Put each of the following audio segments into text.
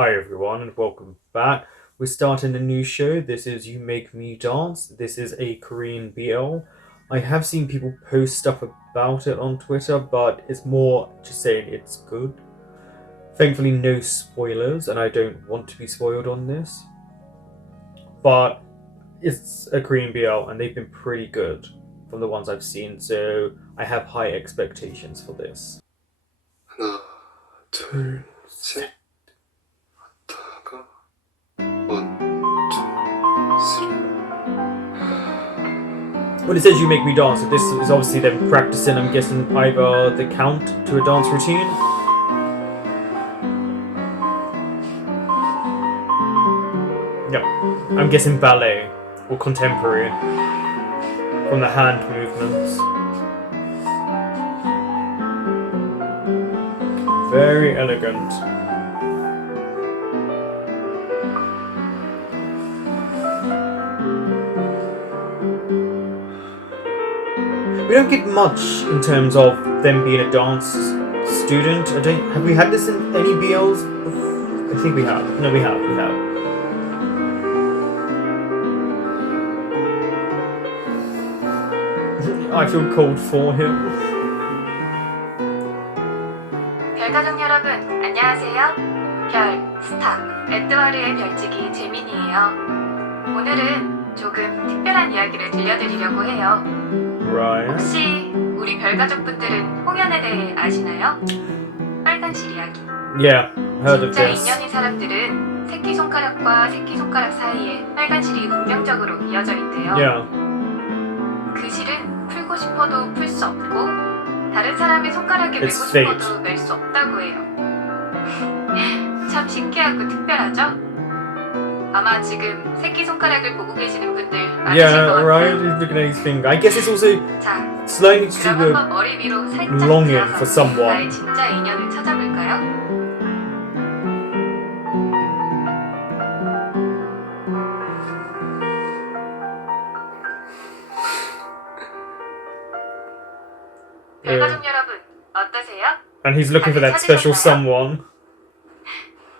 Hi everyone and welcome back. We're starting a new show. This is You Make Me Dance. This is a Korean BL. I have seen people post stuff about it on Twitter, but it's more just saying it's good. Thankfully no spoilers, and I don't want to be spoiled on this. But it's a Korean BL and they've been pretty good from the ones I've seen, so I have high expectations for this. 하나, 둘, 셋. 하다가 one, two, three. When it says You Make Me Dance, this is obviously them practicing, I'm guessing, either the count to a dance routine. Yep. I'm guessing ballet or contemporary from the hand movements. Very elegant. We don't get much in terms of them being a dance student. Have we had this in any BLs before? I think we have. No, we have. I feel cold for him. 별가족 여러분, 안녕하세요. 별, 스타, 에드와르의 별치기 재민이에요. 오늘은 조금 특별한 이야기를 들려드리려고 해요. Right. 혹시 우리 별가족분들은 홍연에 대해 아시나요? 빨간실 이야기. Yeah, heard of 진짜 this. 인연인 사람들은 새끼손가락과 새끼손가락 사이에 빨간실이 운명적으로 이어져 있대요. Yeah. 그 실은 풀고 싶어도 풀 수 없고 다른 사람의 손가락에 매고 It's 싶어도 맬 수 없다고 해요. 참 신기하고 특별하죠? 아마 지금 새끼손가락을 보고 계시는 분들 많으실 것 Yeah, 같아요. right. He's looking at his finger. I guess it's also 자, slowly to 그럼 the 한번 머리 위로 살짝 longing for 들어서 someone. 나의 진짜 인연을 찾아볼까요? 별가족 여러분, 어떠세요? And he's looking for that special someone.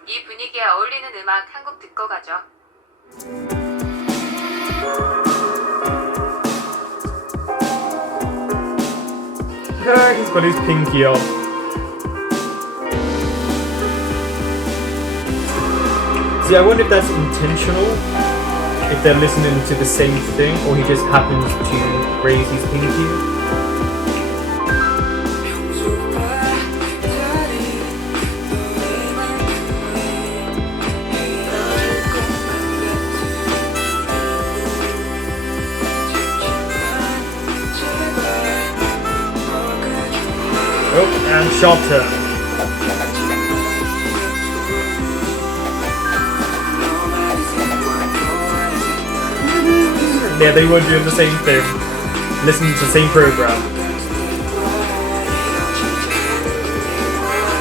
이 분위기에 어울리는 음악 한 곡 듣고 가죠. He's got his pinky up. See, I wonder if that's intentional. If they're listening to the same thing, or he just happens to raise his pinky. Oh, and sharp turn. Yeah, they were doing the same thing. Listening to the same program.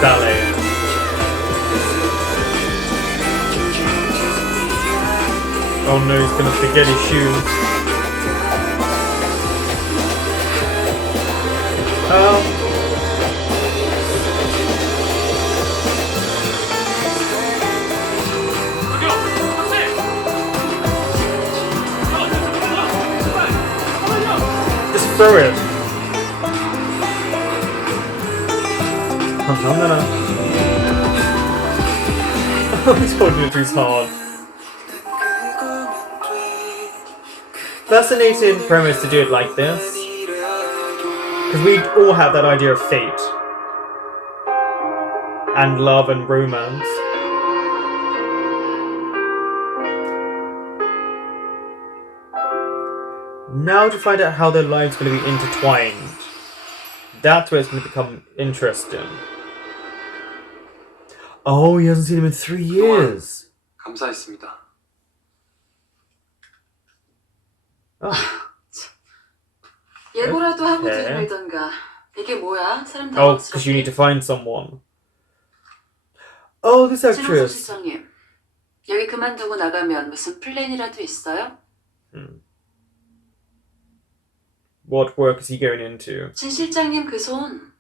Ballet. Oh no, he's gonna forget his shoes. Just throw it. No. He's holding it too hard. Fascinating premise to do it like this. Because we all have that idea of fate. And love and romance. Now to find out how their lives are going to be intertwined. That's where it's going to become interesting. Oh, he hasn't seen him in 3 years. 감사했습니다. Oh. 예고라도 하고 Okay. 들밀던가. 이게 뭐야? 사람 Oh, because you need to find someone. Oh, this 신호수 actress. 실장님, 여기 그만두고 나가면 무슨 플랜이라도 있어요? What work is he going into? 신 실장님 그 손.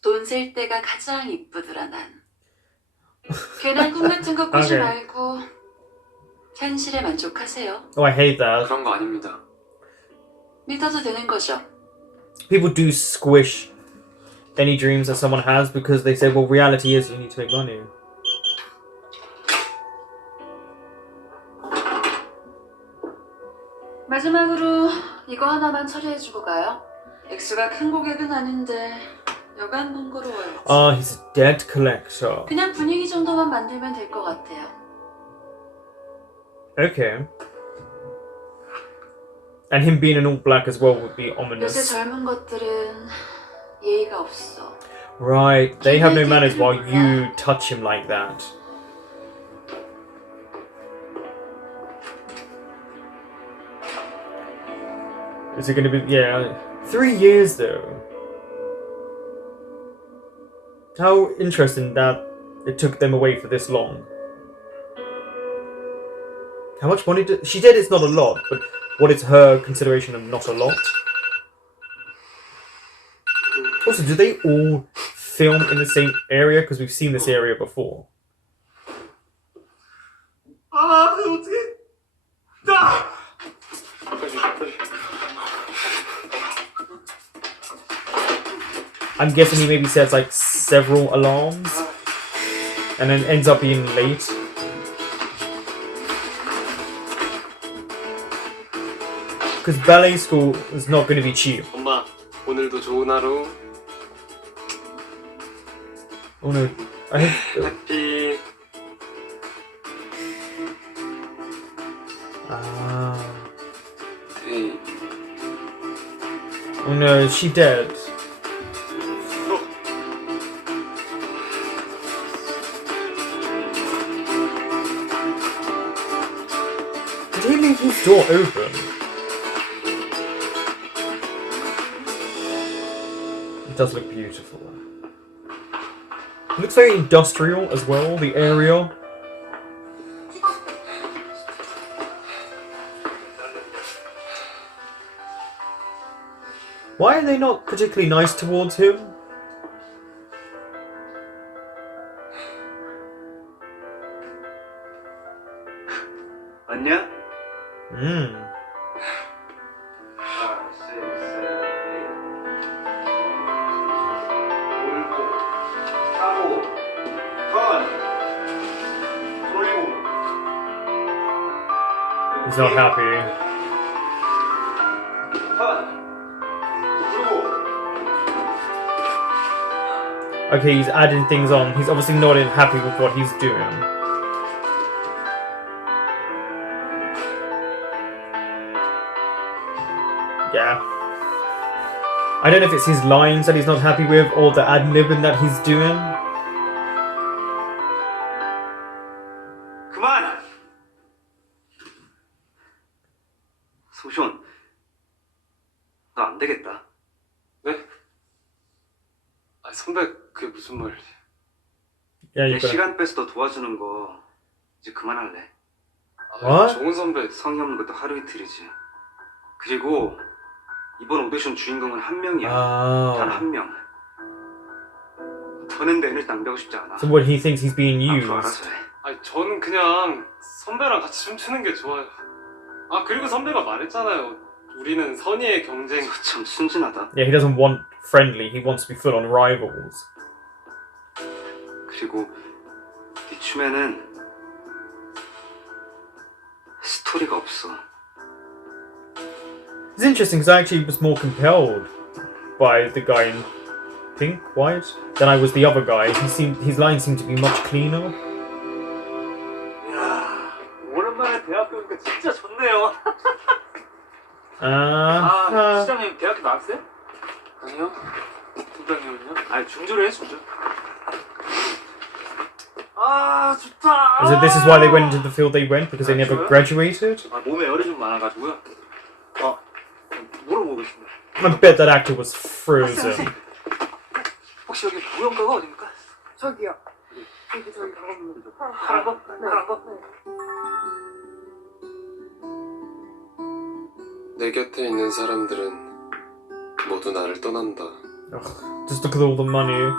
돈 셀 때가 가장 이쁘더라 난. 괜한 거 꾸지 Okay. 말고 현실에 만족하세요. Oh, I hate that. 그런 거 아닙니다. 믿어도 되는 거죠. People do squish any dreams that someone has because they say, well, reality is you need to make money. 마지막으로 이거 하나만 처리해주고 가요. 액수가 큰 고객은 아닌데 여간 번거로워요. He's a debt collector. 그냥 분위기 정도만 만들면 될 것 같아요. Okay. And him being in all black as well would be 요새 ominous. 젊은 것들은 예의가 없어. Right, they have no manners while you touch him like that. Is it gonna be, yeah, 3 years though? How interesting that it took them away for this long. How much money did, she said it's not a lot, but what is her consideration of not a lot? Also, do they all film in the same area? Because we've seen this area before. 아, 어떻게? 나! I'm guessing he maybe sets like several alarms and then ends up being late. Because ballet school is not going to be cheap. 엄마, 오늘도 좋은 하루. Oh no. I hope. 해피. Ah. 데이. Oh no, is she dead? Did he leave his door open? It does look beautiful. It looks very industrial as well, the area. Why are they not particularly nice towards him? 왔냐? Hmm. He's not happy. Okay, he's adding things on. He's obviously not happy with what he's doing. Yeah. I don't know if it's his lines that he's not happy with or the ad-libbing that he's doing. 그만! 소시원, 너 안 되겠다. 네? 아, 선배, 그게 무슨 말? Yeah, 내 you got 시간 뺏어 너 도와주는 거 이제 그만할래. 아, What? 좋은 선배. 성의 없는 것도 하루 이틀이지. 그리고 이번 오디션 주인공은 한 명이야. 단 Oh. 한 명. 더는 내 에너지 낭비하고 싶지 않아. So what, he thinks he's being 앞으로 used? 알아서 해. 아니, 저는 그냥 선배랑 같이 춤추는 게 좋아요. 아, 그리고 선배가 말했잖아요. 우리는 선의의 경쟁. 참 순진하다. Yeah, he doesn't want friendly. He wants to be full-on rivals. 그리고 네 춤에는 스토리가 없어. It's interesting because I actually was more compelled by the guy in pink, white, than I was the other guy. His lines seemed to be much cleaner. 이야, 오랜만에 대학교 오니까 진짜 좋네요. 시장님 대학교 나왔어요? 아니요? 부장님은요? 아니 중졸을 해 중졸. 아 좋다. Is it this is why they went into the field they went because they never graduated? 아 몸에 열이 좀 많아가지고요. 물어보겠습니다. I bet that actor was frozen. 혹시 여기 무용가가 어딥니까? 저기요. 저기 가봅니다. 파란 거? 파란 거? 내 곁에 있는 사람들은 모두 나를 떠난다. Ugh, just look at all the money.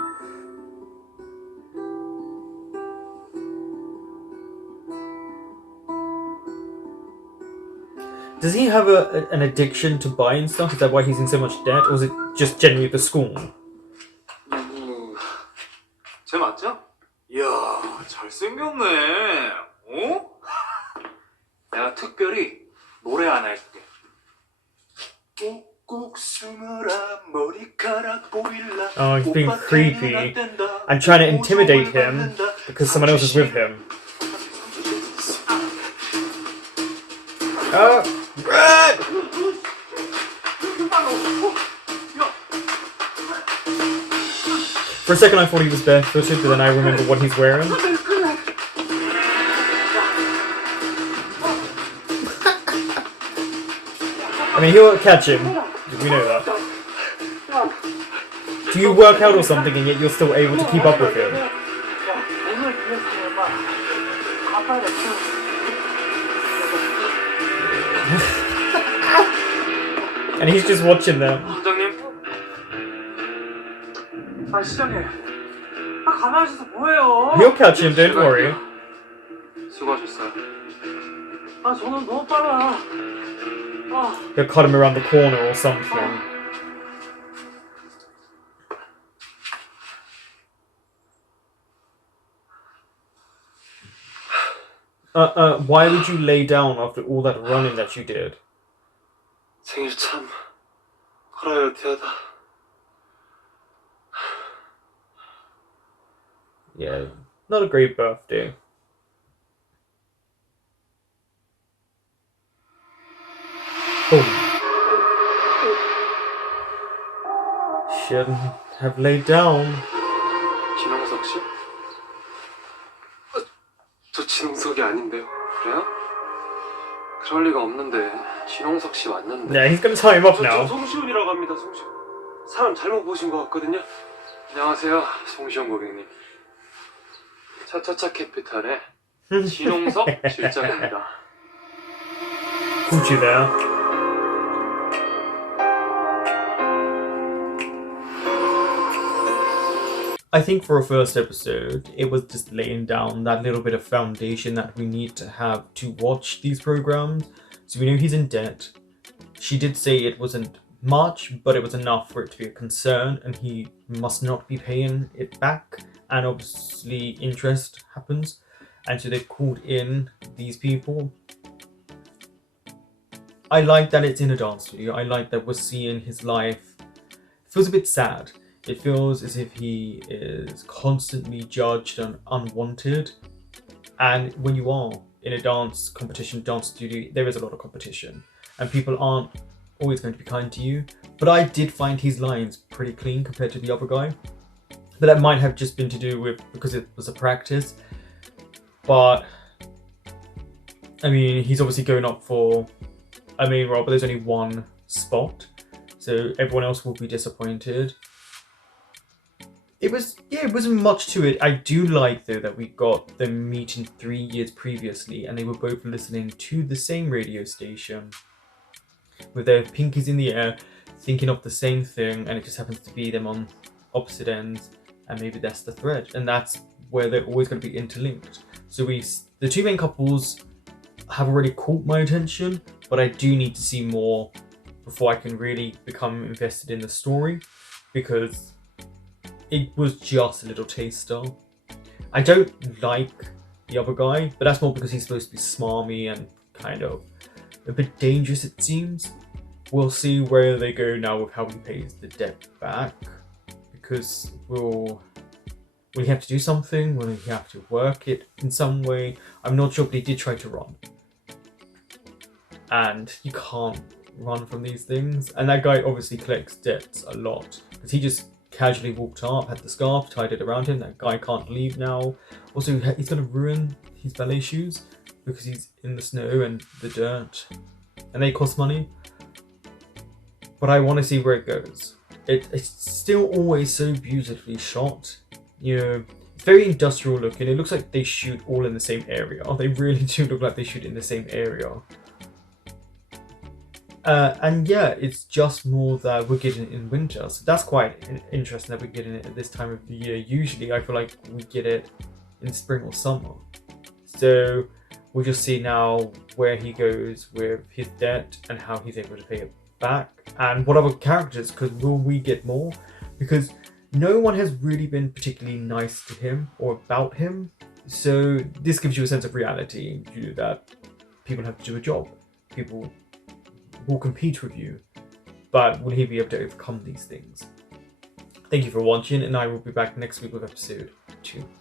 Does he have an addiction to buying stuff? Is that why he's in so much debt? Or is it just generally the school? 쟤 맞죠? 이야, 잘생겼네. 어? 내가 특별히 노래 하나 해줄게. 꼭꼭 숨어라 머리카락 보일라. Oh, he's being creepy and trying to intimidate him because someone else is with him. Oh, Brad! For a second I thought he was barefooted, but then I remember what he's wearing. I mean, he'll catch him. We know that. Do you work out or something and yet you're still able to keep up with him? And he's just watching them. 부장님? 아, 시장님. 아, 가만히 있어서 뭐해요? He'll catch him, don't worry. 수고하셨어요. 아, 저는 너무 빨라. 아. He'll cut him around the corner or something. Why would you lay down after all that running that you did? 생일 참 프라이어티하다. Yeah, not a great birthday. Boom. Shouldn't have laid down. 진홍석 씨? 저 진홍석이 아닌데요. 그래요? 그럴 리가 없는데. 진홍석 씨 맞는데. Yeah, he's gonna tie him up 저 now. 송시훈이라고 합니다. 송시훈. 사람 잘못 보신 것 같거든요. 안녕하세요, 송시훈 고객님. 차차차 캐피탈의 진홍석 실장입니다. Caught you there. I think for a first episode, it was just laying down that little bit of foundation that we need to have to watch these programs. So we know he's in debt. She did say it wasn't much, but it was enough for it to be a concern, and he must not be paying it back. And obviously interest happens. And so they've called in these people. I like that it's in a dance studio. I like that we're seeing his life. It feels a bit sad. It feels as if he is constantly judged and unwanted. And when you are in a dance competition, dance studio, there is a lot of competition. And people aren't always going to be kind to you. But I did find his lines pretty clean compared to the other guy. But that might have just been to do with because it was a practice. But I mean, he's obviously going up for a main role, but there's only one spot. So everyone else will be disappointed. It wasn't much to it. I do like though that we got them meeting 3 years previously and they were both listening to the same radio station with their pinkies in the air, thinking of the same thing, and it just happens to be them on opposite ends, and maybe that's the thread, and that's where they're always going to be interlinked. So the two main couples have already caught my attention, but I do need to see more before I can really become invested in the story, because it was just a little taster. I don't like the other guy, but that's more because he's supposed to be smarmy and kind of a bit dangerous, it seems. We'll see where they go now with how he pays the debt back, because will he have to do something? Will he have to work it in some way? I'm not sure, but he did try to run. And you can't run from these things. And that guy obviously collects debts a lot, because he just casually walked up, had the scarf, tied it around him. That guy can't leave now. Also, he's going to ruin his ballet shoes because he's in the snow and the dirt, and they cost money. But I want to see where it goes. It's still always so beautifully shot. You know, it's very industrial looking. It looks like they shoot all in the same area. Oh, they really do look like they shoot in the same area. And yeah, it's just more that we're getting it in winter. So that's quite interesting that we're getting it at this time of the year. Usually I feel like we get it in spring or summer. So we'll just see now where he goes with his debt and how he's able to pay it back, and what other characters, because will we get more? Because no one has really been particularly nice to him or about him, so this gives you a sense of reality, that people have to do a job, people will compete with you, but will he be able to overcome these things? Thank you for watching, and I will be back next week with episode 2.